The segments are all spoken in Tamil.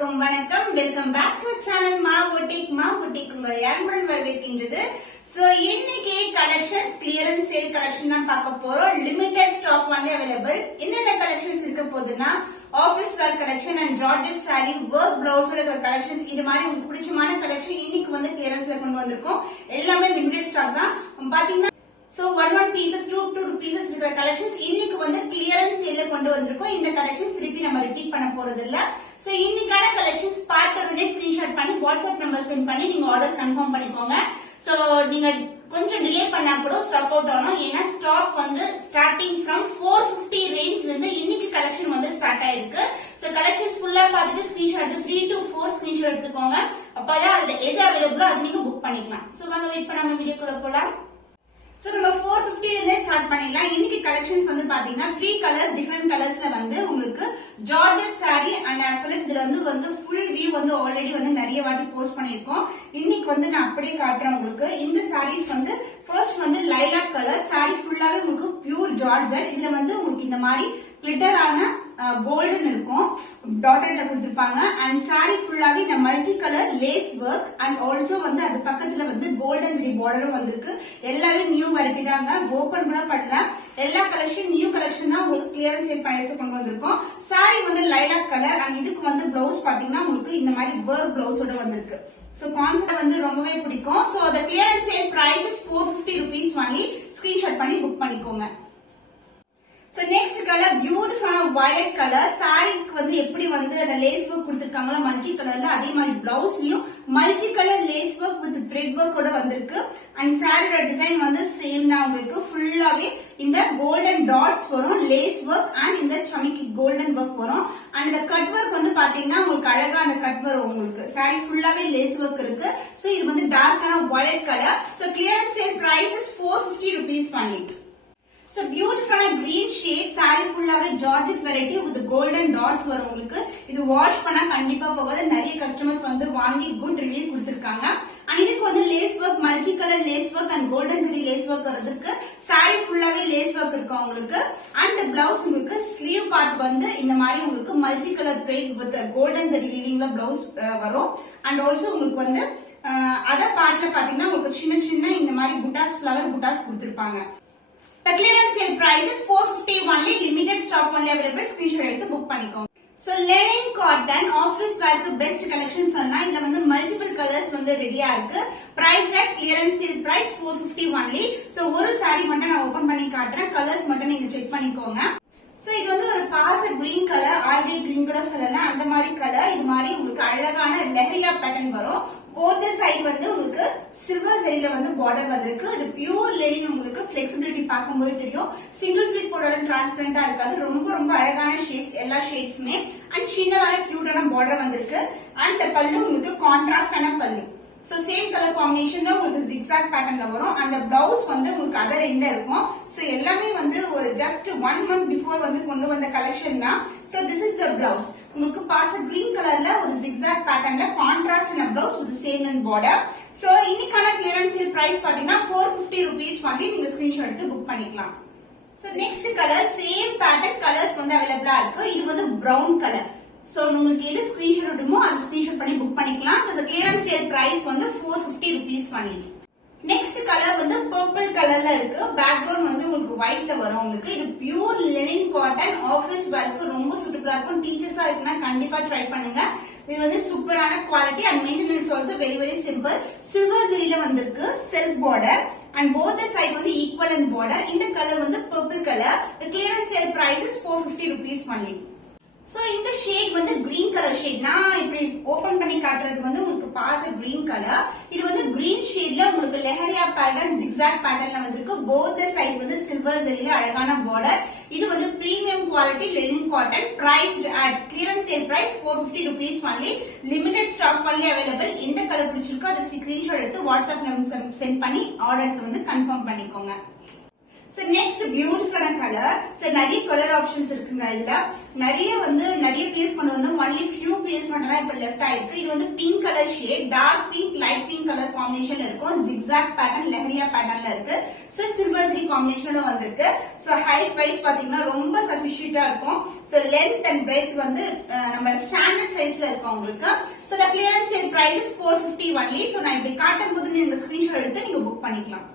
அனைவருக்கும் வணக்கம். Welcome back to channel Maa boutique உங்களை அன்புடன் வரவேற்கின்றது. சோ இன்னைக்கு கலெக்ஷன்ஸ் கிளியரன்ஸ் சேல் கலெக்ஷன் தான் பார்க்க போறோம். Limited stock only available. என்னென்ன கலெக்ஷன்ஸ் இருக்க போகுதுன்னா office wear collection and georgette sari work பிளவுஸோட கலெக்ஷன்ஸ். இது மாதிரி உங்களுக்கு பிடிச்சமான கலெக்ஷன் இன்னைக்கு வந்து கிளியரன்ஸ்ல கொண்டு வந்திருக்கோம். எல்லாமே லிமிடெட் ஸ்டாக் தான். பாத்தீங்கன்னா So one pieces, two pieces இருக்கிற collections இன்னைக்கு வந்து clearance sale கொண்டு வந்திருக்கோம். இந்த collections திருப்பி நம்ம ரிப்பீட் பண்ண போறது இல்ல. So இன்னைக்கான collections பார்த்த உடனே ஸ்கிரீன்ஷாட் பண்ணி வாட்ஸ்அப் நம்பர் சென்ட் பண்ணி நீங்க ஆர்டர்ஸ் கன்ஃபார்ம் பண்ணிக்கோங்க. So நீங்க கொஞ்சம் டிலே பண்ணா கூட ஸ்டாக் அவுட் ஆகும். ஏன்னா ஸ்டாக் வந்து ஸ்டார்டிங் from 450 ரேஞ்ச்ல இருந்து இன்னைக்கு கலெக்ஷன் வந்து ஸ்டார்ட் ஆயிருக்கு. So கலெக்ஷன்ஸ் ஃபுல்லா பார்த்துட்டு ஸ்கிரீன்ஷாட் 3 to 4 ஸ்கிரீன்ஷாட் எடுத்துக்கோங்க. அப்பதான் அதுல எது அவைலபிளோ அது நீங்க புக் பண்ணிக்கலாம். So வாங்க வெயிட் பண்ணாம வீடியோக்குள்ள போலாம். So நம்ம 450 ல ஸ்டார்ட் பண்ணிடலாம். இன்னைக்கு கலெக்ஷன்ஸ் வந்து பாத்தீங்கன்னா 3 கலர்ஸ் டிஃபரண்ட் கலர்ஸ்ல வந்து உங்களுக்கு georgette saree and as well as இதுல வந்து full view வந்து ஆல்ரெடி வந்து நிறைய வாட்டி போஸ்ட் பண்ணிருக்கோம். இன்னைக்கு வந்து நான் அப்படியே காட்டுறேன் உங்களுக்கு. இந்த sarees வந்து ஃபர்ஸ்ட் வந்து லைலாக் கலர் saree ஃபுல்லாவே உங்களுக்கு பியூர் ஜார்ஜெட். இதுல வந்து உங்களுக்கு இந்த மாதிரி கிளிட்டரான கோல்டன் இருக்கும், டாட்டட்ல கொடுத்திருப்பாங்க. அண்ட் saree ஃபுல்லாவே இந்த multi colour lace work and also வந்து அது பக்கத்துல வந்து கோல்டன் ஜரி பார்டரும் வந்திருக்கு. எல்லாமே நியூ வெரைட்டி தாங்க, ஓபன் கூட பண்ணல. எல்லா கலெக்ஷன் நியூ கலெக்ஷன் தான் உங்களுக்கு கிளியரன்ஸ் சேல் பிரைஸ் கொண்டு வந்திருக்கோம். saree வந்து லைலாக் கலர் அண்ட் இதுக்கு வந்து பிளவுஸ் பாத்தீங்கன்னா உங்களுக்கு இந்த மாதிரி ஒர்க் பிளவுஸோட வந்திருக்கு. சோ கான்செப்ட் வந்து ரொம்பவே பிடிக்கும். So the clearance sale price is 450 rupees only. Screenshot பண்ணி புக் பண்ணிக்கோங்க. So next color beautiful violet color. சாரிக்கு வந்து எப்படி வந்து அந்த லேஸ் வர்க் கொடுத்திருக்காங்களா மல்டி கலர்ல, அதே மாதிரி பிளவுஸ்லயும் multi colour lace work with thread work கூட வந்திருக்கு. அண்ட் சாரியோட டிசைன் வந்து சேம் தான். உங்களுக்கு ஃபுல்லாவே இந்த கோல்டன் டாட்ஸ் வரும், லேஸ் வர்க் அண்ட் இந்த சமிக்கி கோல்டன் வர்க் வரும். அண்ட் இந்த கட் வர்க் வந்து பாத்தீங்கன்னா உங்களுக்கு அழகா அந்த கட் வரும். உங்களுக்கு சாரி ஃபுல்லாவே லேஸ் வர்க் இருக்கு. சோ இது வந்து டார்க்கான violet colour. So clearance sale price is 450 rupees only. So beautiful green shade saree ஃபுல்லாவே georgette variety with golden dots வரும். உங்களுக்கு இது வாஷ் பண்ணா கண்டிப்பா போகாது. நிறைய கஸ்டமர்ஸ் வந்து வாங்கி குட் ரிவ்யூ கொடுத்திருக்காங்க. அண்ட் இதுக்கு வந்து lace work, multi colour lace work and golden zari lace work வரதுக்கு saree ஃபுல்லாவே லேஸ் வர்க் இருக்கும் உங்களுக்கு. அண்ட் பிளவுஸ் உங்களுக்கு ஸ்லீவ் பார்ட் வந்து இந்த மாதிரி உங்களுக்கு multi colour thread with golden zari வீவிங்ல பிளவுஸ் வரும். அண்ட் ஆல்சோ உங்களுக்கு வந்து அதர் பார்ட்ல பாத்தீங்கன்னா உங்களுக்கு சின்ன சின்ன இந்த மாதிரி புட்டாஸ், ஃபிளவர் புட்டாஸ் கொடுத்திருப்பாங்க. The clearance sale price is 450 only. Limited stock only available. Screenshot எடுத்து புக் பண்ணிக்கோங்க. So linen cotton office wear க்கு best collection சொன்னா இதுல வந்து multiple colors வந்து ரெடியா இருக்கு. Price at clearance sale price 450 only. So ஒரு saree மட்டும் நான் ஓபன் பண்ணி காட்டுறேன். கலர்ஸ் மட்டும் நீங்க செக் பண்ணிக்கோங்க. சோ இது வந்து ஒரு பாச கிரீன் கலர், ஆல்கே கிரீன் கூட சொல்லலாம். அந்த மாதிரி கலர் இது மாதிரி உங்களுக்கு அழகான லெஹரியா பேட்டர்ன் வரும். போத் சைடு வந்து உங்களுக்கு சில்வர் ஜரியில வந்து பார்டர் வந்திருக்கு. இது பியூர் லெனின். உங்களுக்கு ஃபிளெக்சிபிலிட்டி பார்க்கும்போது தெரியும். சிங்கிள் ஃபிட் போர்டர் டிரான்ஸ்பரண்டா இருக்காது. ரொம்ப ரொம்ப அழகான ஷேட்ஸ், எல்லா ஷேட்ஸுமே. அண்ட் சின்னதான கியூட்டான பார்டர் வந்திருக்கு. அண்ட் பல்லு உங்களுக்கு கான்ட்ராஸ்டான பல்லு. சோ சேம் கலர் காம்பினேஷன்ல உங்களுக்கு ஜிக்ஸாக் பேட்டர்ன்ல வரும். அந்த பிளவுஸ் வந்து உங்களுக்கு அதர் எண்ட்ல இருக்கும். சோ எல்லாமே வந்து ஒரு ஜஸ்ட் 1 month பிஃபோர் வந்து கொண்டு வந்த கலெக்ஷன் தான். So this is the blouse. உங்களுக்கு பாச கிரீன் கலர்ல ஒரு ஜிக்ஸாக் பேட்டர்ன்ல கான்ட்ராஸ்டான blouse with same and border. So இன்னைக்கான கிளியரன்ஸ் சேல் பிரைஸ் பாத்தீங்கன்னா 450 rupees only. நீங்க ஸ்கிரீன்ஷாட் எடுத்து புக் பண்ணிக்கலாம். So next colour same pattern colours வந்து அவைலபிளா இருக்கு. இது வந்து பிரவுன் கலர். சோ உங்களுக்கு எது ஸ்கிரீன்ஷாட் எடுமோ அது ஸ்கிரீன்ஷாட் பண்ணி புக் பண்ணிக்கலாம். சோ கிளியரன்ஸ் சேல் பிரைஸ் வந்து 450 rupees only. நெக்ஸ்ட் கலர் வந்து பர்பிள் கலர்ல இருக்கு. பேக்ரவுண்ட் வந்து உங்களுக்கு ஒயிட்ல வரும். உங்களுக்கு இது பியூர் லெனின் காட்டன் ஆபீஸ் வேர்க்கு ரொம்ப சூட்டபிளா இருக்கும். டீச்சர்ஸா இருக்குன்னா கண்டிப்பா ட்ரை பண்ணுங்க. இது வந்து சூப்பரான quality and maintenance also very very simple. Silver ஜரியில வந்திருக்கு, self border and both side வந்து ஈக்குவல் அண்ட் பார்டர். இந்த கலர் வந்து purple colour. The clearance sale price is 450 rupees only. So இந்த ஷேட் வந்து கிரீன் கலர் ஷேட். நான் இப்படி ஓபன் பண்ணி காட்டுறது வந்து உங்களுக்கு பாச கிரீன் கலர். இது வந்து கிரீன் ஷேட்ல உங்களுக்கு லெஹரியா பேட்டர்ன், ஜிக்ஸாக் பேட்டர்ன்ல வந்திருக்கு. போத் சைடு வந்து சில்வர் ஜரியில அழகான பார்டர். இது வந்து premium quality linen cotton. Price at clearance sale price 450 rupees only. Limited stock only available. எந்த கலர் பிடிச்சிருக்கோ அதை ஸ்கிரீன்ஷாட் எடுத்து வாட்ஸ்அப் நம்பர் சென்ட் பண்ணி ஆர்டர்ஸ் வந்து கன்ஃபார்ம் பண்ணிக்கோங்க. So next beautiful color. So நிறைய கலர் ஆப்ஷன்ஸ் இருக்குங்க. இதுல நிறைய பிளேஸ் கொண்டு வந்து only few pieces மட்டும் தான் இப்ப லெஃப்ட் ஆயிருக்கு. இது வந்து pink colour shade, dark pink light pink colour காம்பினேஷன்ல இருக்கும். ஜிக்ஸாக் பேட்டர்ன் லெஹரியா பேட்டர்ன்ல இருக்கு. சோ சில்வர் ஜரி காம்பினேஷனோட வந்திருக்கு. சோ ஹைட் வைஸ் பாத்தீங்கன்னா ரொம்ப சஃபிஷியன்ட்டா இருக்கும். சோ லென்த் அண்ட் பிரெத் வந்து நம்ம ஸ்டாண்டர்ட் சைஸ்ல இருக்கும் உங்களுக்கு. So the clearance sale price is 450 only. So நான் இப்படி காட்டும்போது நீங்க ஸ்கிரீன்ஷாட் எடுத்து நீங்க புக் பண்ணிக்கலாம்.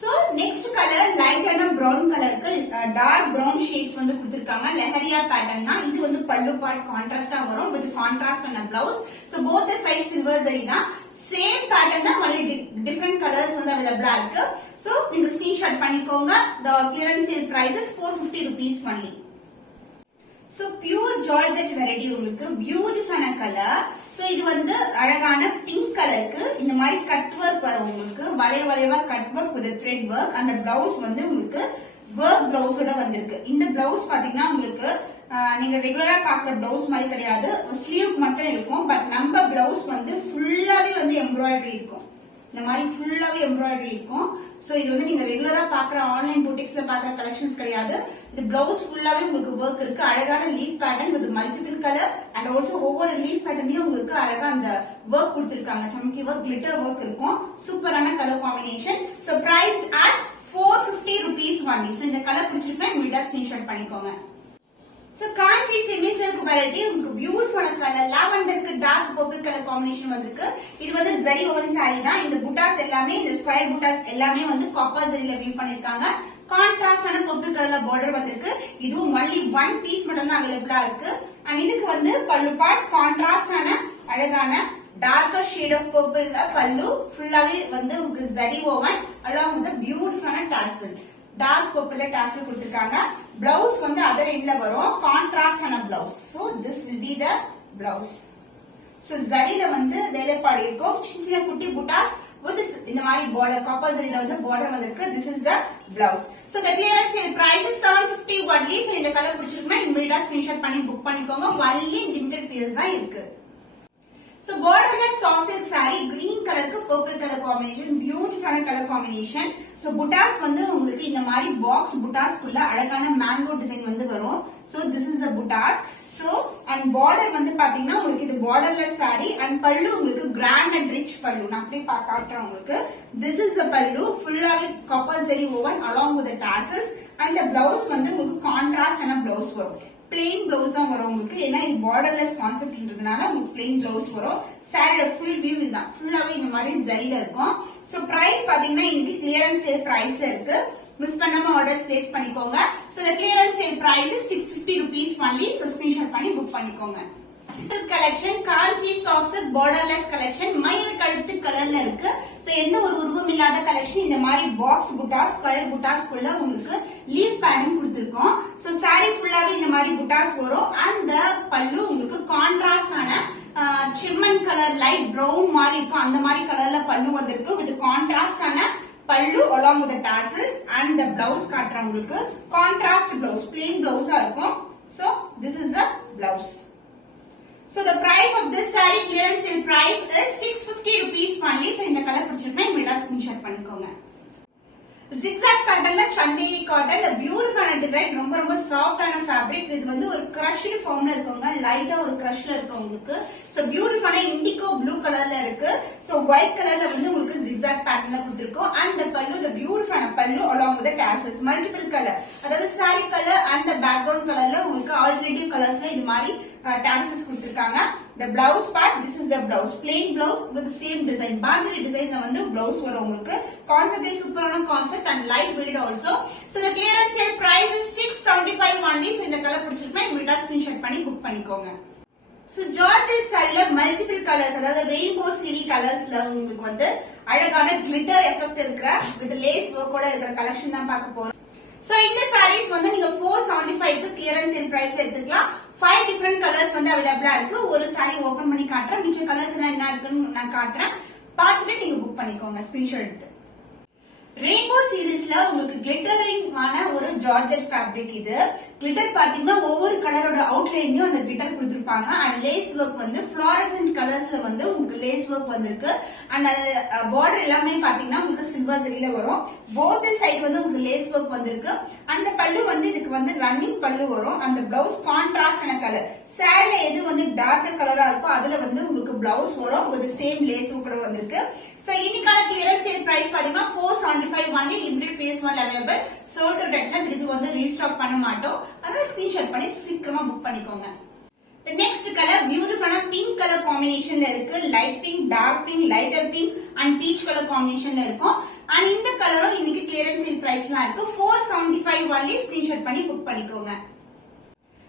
So next color light and brown கலருக்கு dark brown shades வந்து கொடுத்திருக்காங்க. லெஹரியா பேட்டர்ன்னா இது வந்து பல்லு பார்ட் கான்ட்ராஸ்டா வரும் with contrast and a blouse. So both the sides silver zari தான். Same pattern தான், only different colors வந்து available இருக்கு. So நீங்க screenshot பண்ணிக்கோங்க. The clearance sale price is 450 rupees only. So pure georgette variety உங்களுக்கு பியூட்டிஃபுல்லான கலர். சோ இது வந்து அழகான பிங்க் கலருக்கு இந்த மாதிரி கட் வர்க் வரும் உங்களுக்கு. வளைவா cut work with thread work. அந்த பிளவுஸ் வந்து உங்களுக்கு வர்க் பிளவுஸோட வந்திருக்கு. இந்த பிளவுஸ் பாத்தீங்கன்னா உங்களுக்கு நீங்க ரெகுலரா பாக்குற பிளவுஸ் மாதிரி கிடையாது. ஸ்லீவ் மட்டும் இருக்கும். பட் நம்ம பிளவுஸ் வந்து ஃபுல்லாவே வந்து எம்ப்ராய்டரி இருக்கும். இந்த மாதிரி ஃபுல்லாவே எம்ப்ராய்டரி இருக்கும். சோ இது வந்து நீங்க ரெகுலரா பாக்குற ஆன்லைன் பூட்டிக்ஸ்ல பாக்குற கலெக்ஷன்ஸ் கிடையாது. இந்த பிளவுஸ் ஃபுல்லாவே உங்களுக்கு வர்க் இருக்கு. அழகான leaf pattern with multiple colour and also ஒவ்வொரு லீஃப் பேட்டர்ன்லயும் உங்களுக்கு அழகா அந்த வர்க் கொடுத்திருக்காங்க. சம்கி வர்க், கிளிட்டர் வர்க் இருக்கும். சூப்பரான colour combination. So priced at 450 rupees only. So இந்த கலர் பிடிச்சிருந்தா இமிடியா ஸ்கிரீன்ஷாட் பண்ணிக்கோங்க. So Kanchi semi silk variety உங்களுக்கு பியூட்டிஃபுல்லான கலர் லாவெண்டருக்கு டார்க் பர்பிள் கலர் காம்பினேஷன் வந்திருக்கு. இது வந்து ஜரி ஓவன் saree தான். இந்த புட்டாஸ் எல்லாமே இந்த ஸ்கொயர் புட்டாஸ் எல்லாமே வந்து காப்பர் ஜரியில வீவ் பண்ணிருக்காங்க. கான்ட்ராஸ்டான பர்பிள் கலர்ல பார்டர் வந்திருக்கு. இதுவும் only one piece மட்டும் தான் அவைலபிளா இருக்கு. அண்ட் இதுக்கு வந்து பல்லு பார்ட் கான்ட்ராஸ்டான அழகான டார்க்கர் ஷேட் ஆஃப் பர்பிள்ல பல்லு ஃபுல்லாவே வந்து உங்களுக்கு ஜரி ஓவன் along with பியூட்டிஃபுல்லான டாசல் டார்க் பர்பிள்ல டாசல் கொடுத்திருக்காங்க. பிளவுஸ் வந்து அதர் எண்ட்ல வரும். கான்ட்ராஸ்டான blouse. So this will be the blouse. So ஜரியில வந்து வேலைப்பாடு இருக்கும். சின்ன குட்டி புட்டாஸ் with இந்த மாதிரி border காப்பர் ஜரியில வந்து border வந்திருக்கு. This is the blouse. So the clearance sale price is 750 only. So இந்த கலர் பிடிச்சிருக்குன்னா இமிடியா ஸ்கிரீன்ஷாட் பண்ணி புக் பண்ணிக்கோங்க. only limited pieces தான் இருக்கு. So borderless soft silk saree green கலருக்கு purple கலர் காம்பினேஷன், பியூட்டிஃபுல்லான கலர் காம்பினேஷன். சோ புட்டாஸ் வந்து உங்களுக்கு இந்த மாதிரி பாக்ஸ் புட்டாஸ்க்குள்ள அழகான மேங்கோ டிசைன் வந்து வரும். So this is the buttas. So and border வந்து பாத்தீங்கன்னா உங்களுக்கு இது borderless saree and பல்லு உங்களுக்கு grand and rich பல்லு. நான் அப்படியே காட்டுறேன் உங்களுக்கு. This is the பல்லு ஃபுல்லாவே copper zari woven along with the tassels and the blouse வந்து உங்களுக்கு கான்ட்ராஸ்ட் ஆன blouse வரும். பிளெயின் பிளவுஸ் தான் வரும் உங்களுக்கு. ஏன்னா இது பார்டர்லெஸ் கான்செப்ட்ன்றதுனால உங்களுக்கு பிளெயின் பிளவுஸ் வரும். சாரியோட ஃபுல் வியூ இதுதான். ஃபுல்லாவே இந்த மாதிரி ஜரியில இருக்கும். சோ பிரைஸ் பாத்தீங்கன்னா இன்னைக்கு கிளியரன்ஸ் சேல் பிரைஸ்ல இருக்கு. மிஸ் பண்ணாம ஆர்டர்ஸ் பிளேஸ் பண்ணிக்கோங்க. So the clearance sale price is 650 rupees only. So screenshot பண்ணி புக் பண்ணிக்கோங்க. கலெக்ஷன் காஞ்சி சாஃப்ட் சில்க் borderless கலெக்ஷன் மயில் கழுத்து கலர்ல இருக்கு. சோ எந்த ஒரு உருவம் இல்லாத கலெக்ஷன். இந்த மாதிரி பாக்ஸ் புட்டாஸ் ஸ்கொயர் புட்டாஸ்க்குள்ள உங்களுக்கு லீஃப் பேட்டர்ன் கொடுத்திருக்கோம். சோ saree ஃபுல்லாவே இந்த மாதிரி புட்டாஸ் வரும். அண்ட் பல்லு உங்களுக்கு கான்ட்ராஸ்டான சிம்மன் கலர் லைட் பிரவுன் மாதிரி இருக்கும். அந்த மாதிரி கலர்ல பல்லு வந்திருக்கு. வித் கான்ட்ராஸ்டான பல்லு along with the tassels and the blouse காட்டுறேன் உங்களுக்கு. கான்ட்ராஸ்ட் blouse plain blouse இருக்கும். So this is the blouse. So the price of this saree clearance sale price is 650 rupees only. So இந்த கலர் பிடிச்சிருந்தா இமிடியா ஸ்கிரீன்ஷாட் பண்ணிக்கோங்க. zigzag patternல சந்தேரி காட்டன் பியூட்டிஃபுல்லான டிசைன். ரொம்ப ரொம்ப சாஃப்டான ஃபேப்ரிக். இது வந்து ஒரு கிரஷ்டு ஃபார்ம்ல இருக்குங்க. லைட்டா ஒரு கிரஷ்ல இருக்கு உங்களுக்கு. சோ பியூட்டிஃபுல்லான இண்டிகோ ப்ளூ கலர்ல இருக்கு. சோ ஒயிட் கலர்ல வந்து உங்களுக்கு zigzag patternல கொடுத்திருக்கோம். and the pallu the beautiful pallu along with the tassels multiple color. அதாவது saree color and the background colorல உங்களுக்கு alternative colorsல இது மாதிரி tassels கொடுத்திருக்காங்க. The blouse part, this is the blouse, plain blouse with the same design. Bandhari designல வந்து blouse வரும் உங்களுக்கு. Concept is சூப்பரான concept and light weight also. So the clearance sale price is 675 only. So இந்த கலர் பிடிச்சிருந்தா இமிடியா ஸ்கிரீன்ஷாட் பண்ணி புக் பண்ணிக்கோங்க. So Georgette saree multiple colors, அதாவது ரெயின்போ சீரி கலர்ஸ்ல உங்களுக்கு வந்து அழகான கிளிட்டர் எஃபெக்ட் இருக்கிற with lace work ஓட இருக்கிற கலெக்ஷன் தான் பார்க்க போறோம். So இந்த sarees வந்து நீங்க 475 க்கு clearance sale priceல எடுத்துக்கலாம். 5 different colors வந்து அவைலபிளா இருக்கு. ஒரு saree ஓபன் பண்ணி காட்டுறேன். மிச்ச கலர்ஸ் எல்லாம் என்ன இருக்குன்னு நான் காட்டுறேன். பார்த்துட்டு நீங்க புக் பண்ணிக்கோங்க ஸ்கிரீன்ஷாட் எடுத்து. ரெயின்போ சீரிஸ்ல உங்களுக்கு கிளிட்டரிங் ஆன ஒரு ஜார்ஜெட் ஃபேப்ரிக். இது கிளிட்டர் பாத்தீங்கன்னா ஒவ்வொரு கலரோட அவுட்லைன்லயும் அந்த கிளிட்டர் கொடுத்திருப்பாங்க. அண்ட் லேஸ் ஒர்க் வந்து ஃப்ளோரசன்ட் கலர்ஸ்ல வந்து உங்களுக்கு லேஸ் ஒர்க் வந்திருக்கு. அண்ட் அது பார்டர் எல்லாமே பாத்தீங்கன்னா உங்களுக்கு சில்வர் ஜரியில வரும். போத் சைடு வந்து உங்களுக்கு லேஸ் ஒர்க் வந்திருக்கு. அந்த பல்லு வந்து இதுக்கு வந்து ரன்னிங் பல்லு வரும். அந்த பிளவுஸ் கான்ட்ராஸ்டான கலர். சாரில எது வந்து டார்க்கர் கலரா இருக்கும் அதுல வந்து உங்களுக்கு பிளவுஸ் வரும் வித் சேம் லேஸ் கூட வந்திருக்கு. சோ இன்னைக்கான கிளியரன்ஸ் சேல் பிரைஸ் பாத்தீங்கன்னா 475 only, limited piece only available. Sold out ஆயிடுச்சுனா திருப்பி வந்து ரீஸ்டாக் பண்ண மாட்டோம். அதனால ஸ்கிரீன்ஷாட் பண்ணி சீக்கிரமா புக் பண்ணிக்கோங்க. The next color beautiful pink color combination la irukku, light pink, dark pink, lighter pink and peach color combination la irukum. And இந்த கலரும் இன்னைக்கு clearance sale price la irukku, 475 only. screenshot பண்ணி book பண்ணிக்கோங்க.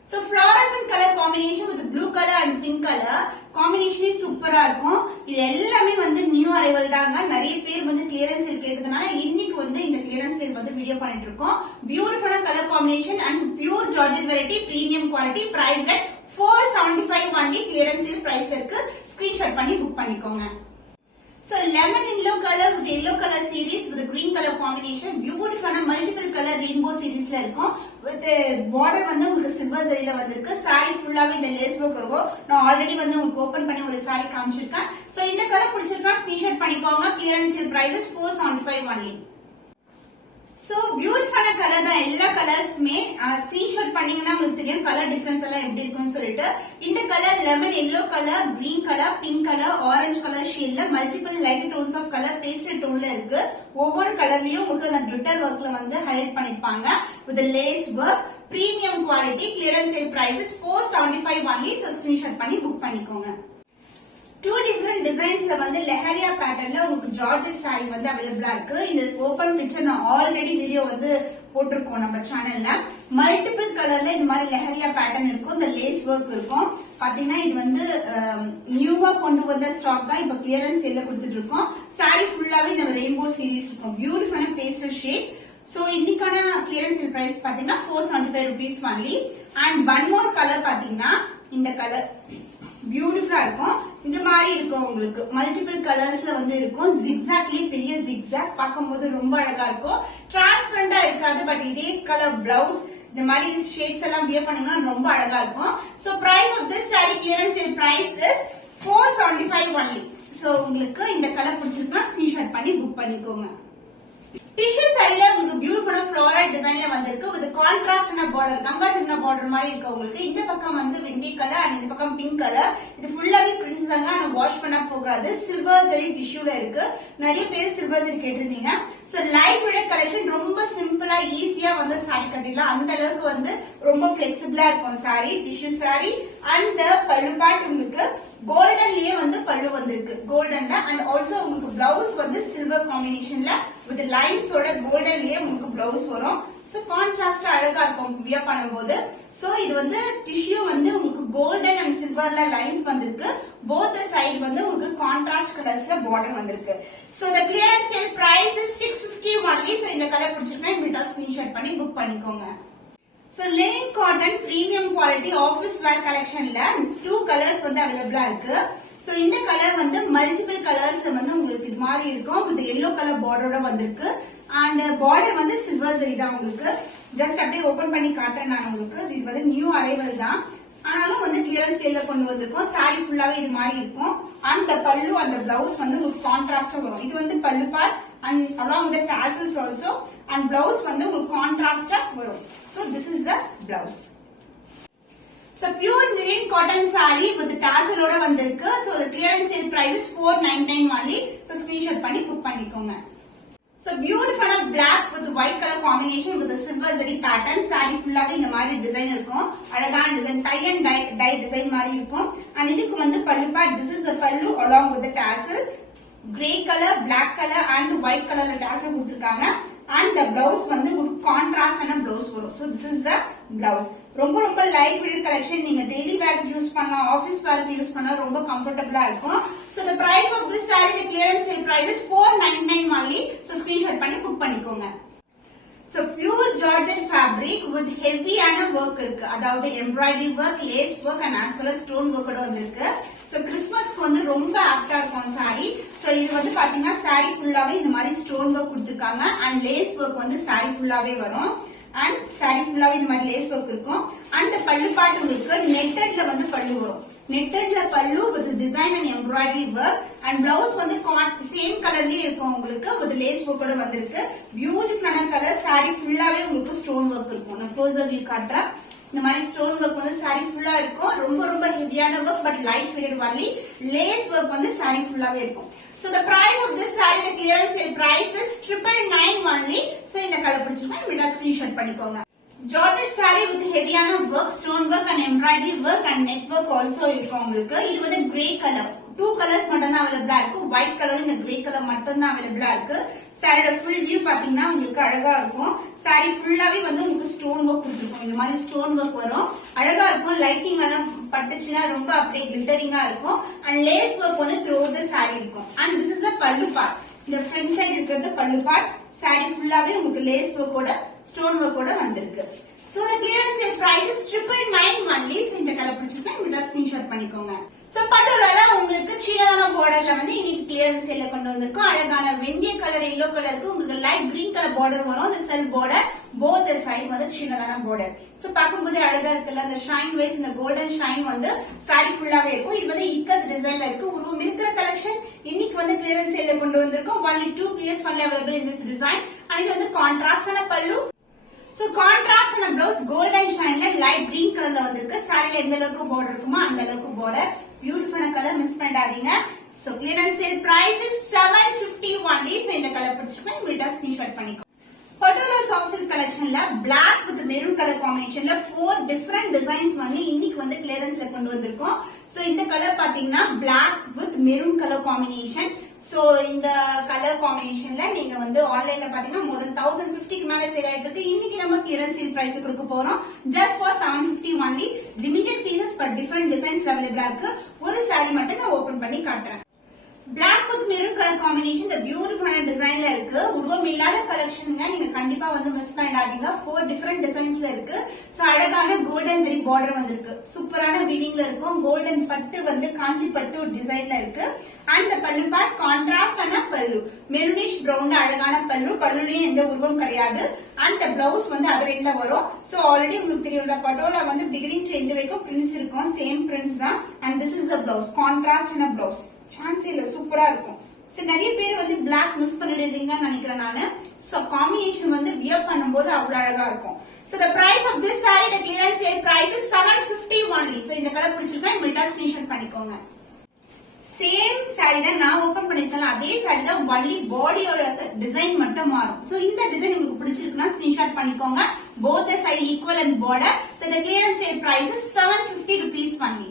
So fluorescent color combination with blue color and pink color combination is super ஆ இருக்கும். இது எல்லாமே வந்து நியூ அரைவல் தாங்க. நிறைய பேர் வந்து clearance sale கேட்டதனால இன்னைக்கு வந்து இந்த clearance sale வந்து வீடியோ பண்ணிட்டு இருக்கோம். Beautiful color combination and pure georgette variety, premium quality, price at 475 only. clearance sale price இருக்கு. screenshot பண்ணி book பண்ணிக்கோங்க. So lemon yellow color with yellow color series with green color combination, beautiful multiple color rainbow series la irukum. With border வந்து உங்களுக்கு silver zari-ல வந்திருக்கு. saree ஃபுல்லாவே இந்த lace work இருக்கும். நான் ஆல்ரெடி வந்து உங்களுக்கு ஓபன் பண்ணி ஒரு saree காமிச்சிருக்கேன். சோ இந்த கலர் பிடிச்சிருந்தா ஸ்கிரீன்ஷாட் பண்ணிக்கோங்க. clearance sale price is 475 only. So beautiful colour தான் எல்லா கலர்ஸ்மே. ஸ்கிரீன்ஷாட் பண்ணீங்கன்னா உங்களுக்கு தெரியும் கலர் டிஃபரன்ஸ் எல்லாம் எப்படி இருக்கும்னு சொல்லிட்டு. இந்த colour lemon yellow colour, green colour, pink colour, orange colour ஷேட்ல multiple light tones of colour pastel டோன்ல இருக்கு. ஒவ்வொரு கலர்லயும் உங்களுக்கு அந்த கிளிட்டர் ஒர்க்ல வந்து ஹைலைட் பண்ணிருப்பாங்க with lace work, premium quality. clearance sale price is 475 only. so screenshot பண்ணி புக் பண்ணிக்கோங்க. Two different designs la வந்து லெஹரியா பேட்டர்ன்ல உங்களுக்கு ஜார்ஜெட் saree வந்து அவேலபிளா இருக்கு. இந்த ஓபன் பிக்சர் நான் ஆல்ரெடி வீடியோ வந்து போட்டிருக்கோம் நம்ம சேனல்ல. மல்டிபிள் கலர்ல இந்த மாதிரி லெஹரியா பேட்டர்ன் இருக்கும். இந்த லேஸ் வர்க் இருக்கும். பாத்தீங்கன்னா இது வந்து நியூவா கொண்டு வந்த ஸ்டாக் தான் இப்ப கிளியரன்ஸ் சேல்ல கொடுத்துட்டு இருக்கோம். saree ஃபுல்லாவே இந்த ரெயின்போ சீரிஸ் இருக்கும். பியூட்டிஃபுல்லான பேஸ்டல் ஷேட்ஸ். சோ இன்னைக்கான கிளியரன்ஸ் சேல் பிரைஸ் பாத்தீங்கன்னா 475 rupees only. and one more colour பாத்தீங்கன்னா இந்த கலர் பியூட்டிஃபுல்லா இருக்கும். இந்த மாதிரி இருக்கும் உங்களுக்கு மல்டிபிள் கலர்ஸ்ல வந்து இருக்கும். ஜிக்ஸாக்லி பெரிய ஜிக்ஸாக் பார்க்கும்போது ரொம்ப அழகா இருக்கும். டிரான்ஸ்பரண்டா இருக்காது. பட் இதே கலர் பிளவுஸ் இந்த மாதிரி ஷேட்ஸ் எல்லாம் வியர் பண்ணீங்கன்னா ரொம்ப அழகா இருக்கும். So price of this saree clearance sale price is 475 only. So உங்களுக்கு இந்த கலர் பிடிச்சிருக்குன்னா ஸ்கிரீன்ஷாட் பண்ணி புக் பண்ணிக்கோங்க. டிஷ்யூ சாரில உங்களுக்கு பியூட்டிஃபுல்லா ஃப்ளோரல் டிசைன்ல வந்திருக்கு. வித் கான்ட்ராஸ்டான பார்டர், கங்கா ஜமுனா பார்டர் மாதிரி இருக்கு உங்களுக்கு. இந்த பக்கம் வந்து வெந்தய கலர் அண்ட் இந்த பக்கம் பிங்க் கலர். இது ஃபுல்லாவே பிரிண்ட்ஸ் தாங்க. ஆனா வாஷ் பண்ண போகாது. சில்வர் ஜரி டிஷ்யூல இருக்கு. நிறைய பேர் சில்வர் ஜரி கேட்டிருந்தீங்க. சோ லைட் வெயிட் கலெக்ஷன், ரொம்ப சிம்பிளா ஈஸியா வந்து சாரி கட்டிடலாம். அந்த அளவுக்கு வந்து ரொம்ப பிளெக்சிபிளா இருக்கும் சாரி, டிஷ்யூ சாரி. அண்ட் பல்லு பார்ட் உங்களுக்கு கோல்டன்லயே வந்து பல்லு வந்திருக்கு, கோல்டன்ல. அண்ட் ஆல்சோ உங்களுக்கு பிளவுஸ் வந்து சில்வர் காம்பினேஷன்ல வித் லைன்ஸோட கோல்டன்லயே உங்களுக்கு பிளவுஸ் வரும். சோ கான்ட்ராஸ்டா அழகா இருக்கும் வியர் பண்ணும்போது. சோ இது வந்து டிஷ்யூ வந்து உங்களுக்கு கோல்டன் அண்ட் சில்வர்ல லைன்ஸ் வந்திருக்கு. போத் சைடு வந்து உங்களுக்கு கான்ட்ராஸ்ட் கலர்ஸ்ல பார்டர் வந்திருக்கு. So the clearance sale price is 650 only. So இந்த கலர் பிடிச்சிருந்தா இமிடியேட்டா ஸ்கிரீன்ஷாட் பண்ணி புக் பண்ணிக்கோங்க. So linen cotton premium quality office wear collectionல 2 colors வந்து அவைலபிளா இருக்கு. சோ இந்த கலர் வந்து மல்டிபிள் கலர்ஸ்ல வந்து உங்களுக்கு இது மாதிரி இருக்கும். வித் yellow கலர் பார்டரோட வந்திருக்கு. அண்ட் பார்டர் வந்து சில்வர் ஜரி தான் உங்களுக்கு. ஜஸ்ட் அப்படியே ஓபன் பண்ணி காட்டுறேன் நான் உங்களுக்கு. இது வந்து நியூ அரைவல் தான். ஆனாலும் வந்து கிளியரன்ஸ் சேல்ல கொண்டு வந்திருக்கோம். saree ஃபுல்லாவே இது மாதிரி இருக்கும். அண்ட் பல்லு அந்த பிளவுஸ் வந்து உங்களுக்கு கான்ட்ராஸ்டா வரும். இது வந்து பல்லு part and along with the tassels also. and blouse வந்து உங்களுக்கு கான்ட்ராஸ்டா வரும். so this is the blouse. so pure linen cotton saree with tassel ஓட வந்திருக்கு. so the clearance sale price is 499 only. so screenshot பண்ணி புக் பண்ணிக்கோங்க. so beautiful black with white color combination with the silver zari pattern. saree ஃபுல்லாவே இந்த மாதிரி டிசைன் இருக்கும். அழகான design, tie and dye design மாதிரி இருக்கும். and இதுக்கு வந்து பல்லு part, this is the pallu along with the tassel. grey color, black color and white colorல tassel கொடுத்திருக்காங்க. and the blouse வந்து உங்களுக்கு கான்ட்ராஸ்டான blouse வரும். so this is the blouse. ரொம்ப ரொம்ப லைட் வெயிட் கலெக்ஷன். நீங்க டெய்லி வேர் யூஸ் பண்ணலாம், ஆபீஸ் வேர்க்கு யூஸ் பண்ணா ரொம்ப கம்ஃபர்ட்டபிளா இருக்கும். so the price of this saree, the clearance sale price is 499 only. so screenshot பண்ணி புக் பண்ணிக்கோங்க. so pure georgette fabric with heavy ஆன work இருக்கு. அதாவது embroidery work, lace work and as well as stone work ஓட வந்திருக்கு. சோ கிறிஸ்மஸ்க்கு வந்து ரொம்ப ஆப்டா இருக்கும் saree. சோ இது வந்து பாத்தீங்கன்னா saree ஃபுல்லாவே இந்த மாதிரி ஸ்டோன் வர்க் கொடுத்திருக்காங்க. அண்ட் லேஸ் வர்க் வந்து saree ஃபுல்லாவே வரும். அண்ட் saree ஃபுல்லாவே இந்த மாதிரி லேஸ் வர்க் இருக்கும். அண்ட் பல்லு பார்ட் உங்களுக்கு நெட்டட்ல வந்து பல்லு வரும். நெட்டட்ல பல்லு with design and embroidery work. and blouse வந்து சேம் கலர்லயே இருக்கும் உங்களுக்கு. with lace work ஓட வந்திருக்கு. பியூட்டிஃபுல்லான கலர். saree ஃபுல்லாவே உங்களுக்கு ஸ்டோன் வர்க் இருக்கும். நான் க்ளோசர் வியூ காட்டுறேன். இந்த மாதிரி ஸ்டோன் வர்க் வந்து saree ஃபுல்லா இருக்கும். ரொம்ப ரொம்ப ஹெவியான work but light weight only. Lace work வந்து saree ஃபுல்லாவே இருக்கும். So the price of this saree, the clearance sale price is 999 only. So இந்த கலர் பிடிச்சிருக்கா இமிடியா ஸ்கிரீன்ஷாட் பண்ணிக்கோங்க. Jorjet saree with heavyயான work, stone work and embroidery work and net work also இருக்கும் உங்களுக்கு. இது வந்து grey color. 2 colors மட்டும் தான் அவைலபிளா இருக்கு. white color இந்த grey color மட்டும் தான் அவைலபிளா இருக்கு. சாரியோட full view பாத்தீங்கன்னா உங்களுக்கு அழகா இருக்கும். saree ஃபுல்லாவே வந்து உங்களுக்கு ஸ்டோன் work கொடுத்திருக்கும். இந்த மாதிரி ஸ்டோன் work வரும். அழகா இருக்கும். லைட்டிங் எல்லாம் பட்டுச்சுனா ரொம்ப அப்படியே கிளிட்டரிங்கா இருக்கும். and lace work வந்து throughout the saree இருக்கும். and this is a pallu part. இந்த front side இருக்கிறது pallu part. saree ஃபுல்லாவே உங்களுக்கு lace work ஓட ஸ்டோன் work ஓட வந்திருக்கு. so the clearance sale price is 999 only. so இந்த கலர் பிடிச்சிருக்கா இமிடியா ஸ்கிரீன்ஷாட் பண்ணிக்கோங்க. சோ பட்டுல உங்களுக்கு சீனான பார்டர்ல வந்து இன்னைக்கு கிளியரன்ஸ் சேல்ல கொண்டு வந்திருக்கோம். அழகான வெந்தய கலர் yellow கலருக்கு உங்களுக்கு லைட் கிரீன் கலர் பார்டர் வரும். அந்த self border both the side வந்து சீனான பார்டர். சோ பாக்கும்போது அழகா இருக்குல்ல. அந்த ஷைன் வைஸ் இந்த கோல்டன் ஷைன் வந்து saree ஃபுல்லாவே இருக்கும். இது வந்து இக்கத் டிசைன்ல இருக்கு. ஒரு மிரர் கலெக்ஷன் இன்னைக்கு வந்து கிளியரன்ஸ் சேல்ல கொண்டு வந்திருக்கோம். only 2 pieces only available in this design. and இது வந்து கான்ட்ராஸ்டான பல்லு. So contrast and blouse golden shine ல light green color ல வந்திருக்கு. saree ல எந்த அளவுக்கு border இருக்குமோ அந்த அளவுக்கு border. beautiful color மிஸ் பண்ணாதீங்க. so clearance sale price is 750 only. so இந்த கலர் பிடிச்சிருக்கா இமிடியா ஸ்கிரீன்ஷாட் பண்ணிக்கோ. பட்டோலா சாஃப்ட் சில்க் கலெக்ஷன்ல black with maroon color combinationல 4 different designs வந்து இன்னைக்கு வந்து கிளியரன்ஸ்ல கொண்டு வந்திருக்கோம். so இந்த கலர் பாத்தீங்கன்னா black with maroon color combination. So இந்த கலர் காம்பினேஷன்ல நீங்க வந்து ஆன்லைன்ல பாத்தீங்கன்னா more than 1050 க்கு மேல சேல் ஆயிட்டு இருக்கு. இன்னைக்கு நம்ம கிளியரன்ஸ் சேல் பிரைஸ் கொடுக்க போறோம். just for 750 only. limited pieces for different designs available இருக்கு. ஒரு saree மட்டும் நான் ஓபன் பண்ணி காட்டுறேன். black with maroon color combination the beautiful designல இருக்கு. உருவம் இல்லாத கலெக்ஷன்ங்க. நீங்க கண்டிப்பா வந்து மிஸ் பண்ணாதீங்க. 4 different designsல இருக்கு. சோ அழகான கோல்டன் ஜரி border வந்திருக்கு. சூப்பரான வீவிங்ல இருக்கும். கோல்டன் பட்டு வந்து காஞ்சி பட்டு டிசைன்ல இருக்கு. and the pallu part contrast ஆன பல்லு. மெரூனிஷ் பிரவுன் அழகான பல்லு. பல்லுலயே எந்த உருவம் கிடையாது. and the blouse வந்து அதர் எண்ட்ல வரும். சோ ஆல்ரெடி உங்களுக்கு தெரியும்ல பட்டோலா வந்து beginning to end வரைக்கும் prints இருக்கும். சேம் prints தான். and this is a blouse. contrast ஆன blouse. சான்ஸ் இல்ல சூப்பரா இருக்கும். சோ நிறைய பேர் வந்து black மிஸ் பண்ணிடுறீங்கன்னு நினைக்கிறேன் நானு. சோ காம்பினேஷன் வந்து வியர் பண்ணும்போது அவ்வளவு அழகா இருக்கும். So the price of this saree, the clearance sale price is 750 only. So இந்த கலர் பிடிச்சிருக்கா இமிடியா ஸ்கிரீன்ஷாட் பண்ணிக்கோங்க. சேம் saree தான் நான் ஓபன் பண்ணிருக்கேன். அதே saree தான் only பாடியோட டிசைன் மட்டும் மாறும். சோ இந்த டிசைன் உங்களுக்கு பிடிச்சிருக்குன்னா ஸ்கிரீன்ஷாட் பண்ணிக்கோங்க. both the side equal and border. So the clearance sale price is 750 rupees only.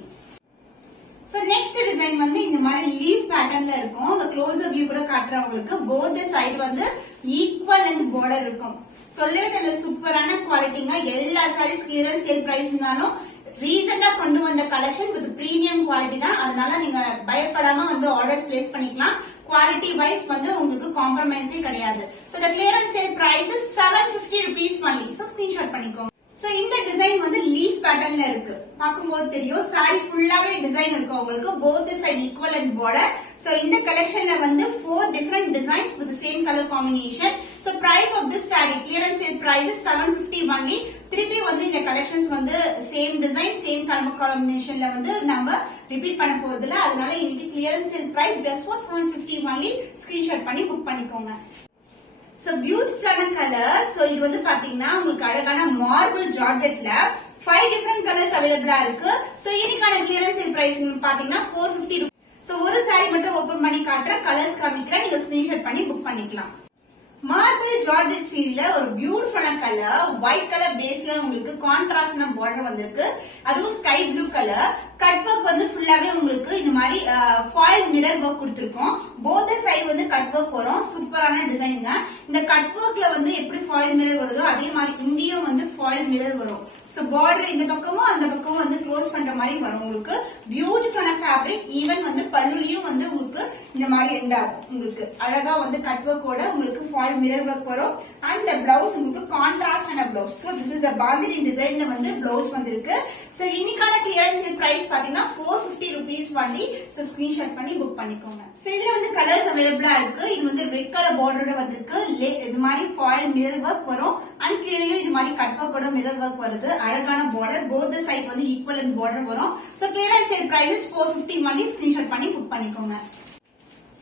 So next design வந்து இந்த மாதிரி லீவ் பேட்டர்ன்ல இருக்கும். the closer view கூட காட்டுறேன் உங்களுக்கு. both the side வந்து equal and border இருக்கும். சொல்லவே தெரியல சூப்பரான குவாலிட்டிங்க. எல்லா sarees clearance sale price இருந்தாலும் ரீசெண்டா கொண்டு வந்த கலெக்ஷன் வித் பிரீமியம் குவாலிட்டி தான். அதனால நீங்க பயப்படாம வந்து ஆர்டர்ஸ் பிளேஸ் பண்ணிக்கலாம். குவாலிட்டி வைஸ் வந்து உங்களுக்கு காம்ப்ரமைஸே கிடையாது. So the clearance sale price is 750 rupees only. So screenshot பண்ணிக்கோங்க. சோ இந்த டிசைன் வந்து லீஃப் பேட்டர்ன்ல இருக்கு. பாக்கும்போது தெரியும் saree ஃபுல்லாவே டிசைன் இருக்கு உங்களுக்கு. both the side equal and border. So இந்த கலெக்ஷன்ல வந்து 4 different designs with the same color combination. So price of this saree clearance sale price is 750 only. திருப்பி வந்து இந்த கலெக்ஷன்ஸ் வந்து சேம் டிசைன் சேம் கலர் காம்பினேஷன்ல வந்து நம்ம ரிப்பீட் பண்ண போறது இல்ல. அதனால இன்னைக்கு clearance sale price just for 750 only. Screenshot பண்ணி புக் பண்ணிக்கோங்க. சோ பியூட்டிஃபுல்லான கலர். சோ இது வந்து பாத்தீங்கன்னா உங்களுக்கு அழகான மார்பிள் ஜார்ஜெட்ல 5 different colors அவைலபிளா இருக்கு. சோ இன்னைக்கான கிளியரன்ஸ் சேல் பிரைஸ் பாத்தீங்கன்னா 450 rupees. சோ ஒரு saree மட்டும் ஓபன் பண்ணி காட்டுறேன். கலர்ஸ் காமிக்கிறேன். நீங்க ஸ்கிரீன்ஷாட் பண்ணி புக் பண்ணிக்கலாம். மார்பிள் ஜார்ஜெட் சீரியல்ல ஒரு பியூட்டிஃபுல்லான கலர் ஒயிட் கலர் பேஸ்ல உங்களுக்கு கான்ட்ராஸ்டான பார்டர் வந்திருக்கு. அதுவும் sky blue colour. Cut work வந்து ஃபுல்லாவே உங்களுக்கு இந்த மாதிரி ஃபாயில் மிரர் ஒர்க் கொடுத்திருக்கோம். போத் சைடு வந்து கட் ஒர்க் வரும். சூப்பரான டிசைனுங்க. இந்த கட் ஒர்க்ல வந்து எப்படி ஃபாயில் மிரர் வருதோ அதே மாதிரி இங்கேயும் வந்து ஃபாயில் மிரர் வரும். சோ பார்டர் இந்த பக்கமும் அந்த பக்கமும் வந்து க்ளோஸ் பண்ற மாதிரி வரும் உங்களுக்கு. பியூட்டிஃபுல்லான ஃபேப்ரிக். ஈவன் வந்து பல்லுலயும் வந்து உங்களுக்கு இந்த மாதிரி எண்ட் ஆகும். உங்களுக்கு அழகா வந்து கட் ஒர்க்கோட உங்களுக்கு ஃபாயில் மிரர் ஒர்க் வரும். அண்ட் பிளவுஸ் உங்களுக்கு கான்ட்ராஸ்டான blouse. So this is a bandhani டிசைன்ல வந்து பிளவுஸ் வந்திருக்கு. சோ இன்னைக்கான கிளியரன்ஸ் சேல் பிரைஸ் பாத்தீங்கன்னா 450 rupees only. சோ ஸ்கிரீன்ஷாட் பண்ணி புக் பண்ணிக்கோங்க. சோ இதுல வந்து கலர்ஸ் அவைலபிளா இருக்கு. இது வந்து ரெட் கலர் பார்டரோட வந்திருக்கு. இது மாதிரி ஃபாயில் மிரர் ஒர்க் வரும். அண்ட் கீழேயும் இது மாதிரி கட் ஒர்க்கோட மிரர் ஒர்க் வருது. அழகான பார்டர். போத் சைடு வந்து ஈக்குவல் அண்ட் பார்டர் வரும். So clearance sale price 450 only. Screenshot பண்ணி புக் பண்ணிக்கோங்க.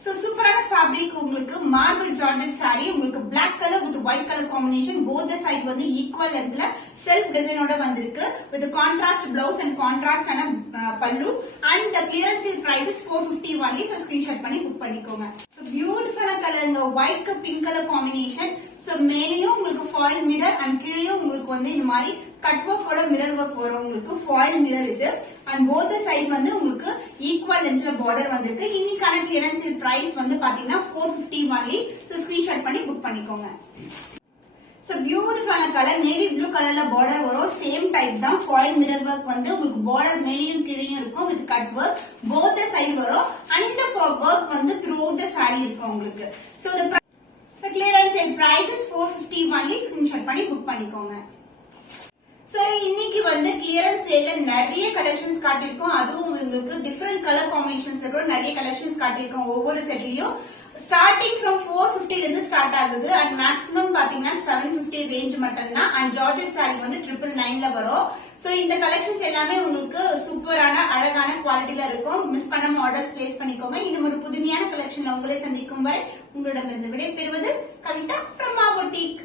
சோ சூப்பரான ஃபேப்ரிக் உங்களுக்கு மார்பிள் ஜார்ஜெட் saree உங்களுக்கு Black colour with white colour combination both side வந்து ஈக்குவல் லென்த்ல செல்ஃப் டிசைனோட வந்திருக்கு with contrast blouse and contrast ஆன pallu and the clearance sale price is 450 only. So screenshot பண்ணி புக் பண்ணிக்கோங்க. சோ பியூட்டிஃபுல்லான கலர்ங்க ஒயிட்க்கு பிங்க் கலர் காம்பினேஷன். சோ மேலேயும் உங்களுக்கு ஃபாயில் மிரர் அண்ட் கீழேயும் உங்களுக்கு வந்து இந்த மாதிரி கட் ஒர்க்கோட மிரர் ஒர்க் வரும். உங்களுக்கு ஃபாயில் மிரர் இது அண்ட் போத் சைடு வந்து உங்களுக்கு ஈக்குவல் லென்த்ல பார்டர் வந்திருக்கு. இன்னைக்கான கிளியரன்ஸ் சேல் பிரைஸ் வந்து பாத்தீங்கன்னா 450 only. சோ ஸ்கிரீன்ஷாட் பண்ணி புக் பண்ணிக்கோங்க. சோ பியூட்டிஃபுல்லான கலர் நேவி ப்ளூ கலர்ல பார்டர் வரும். சேம் டைப் தான் ஃபாயில் மிரர் ஒர்க் வந்து உங்களுக்கு பார்டர் மேலேயும் கீழேயும் இருக்கும் with cut work both side வரும் அண்ட் இந்த ஒர்க் வந்து த்ரூ அவுட் தி saree இருக்கும் உங்களுக்கு. So the clearance sale price is 450 only. Screenshot பண்ணி புக் பண்ணிக்கோங்க. சோ இன்னைக்கு வந்து கிளியரன்ஸ் சேல்ல நிறைய கலெக்ஷன்ஸ் காட்டியிருக்கோம். அதுவும் உங்களுக்கு டிஃபரெண்ட் கலர் காம்பினேஷன்ஸ்ல கூட நிறைய கலெக்ஷன்ஸ் காட்டியிருக்கோம். ஒவ்வொரு செட்லயும் ஸ்டார்டிங் ஃப்ரம் 450 ல இருந்து ஸ்டார்ட் ஆகுது அண்ட் மேக்ஸிமம் பாத்தீங்கன்னா 750 ரேஞ்ச் மட்டும் தான் அண்ட் ஜார்ஜெட் saree வந்து 999 ல வரும். சோ இந்த கலெக்ஷன்ஸ் எல்லாமே உங்களுக்கு சூப்பரான அழகான குவாலிட்டில இருக்கும். மிஸ் பண்ணாம ஆர்டர்ஸ் பிளேஸ் பண்ணிக்கோங்க. இன்னும் ஒரு புதுமையான கலெக்ஷன்ல உங்களை சந்திக்கும் வரை உங்களிடமிருந்து விடைபெறுவது கவிதா from Ma Boutique.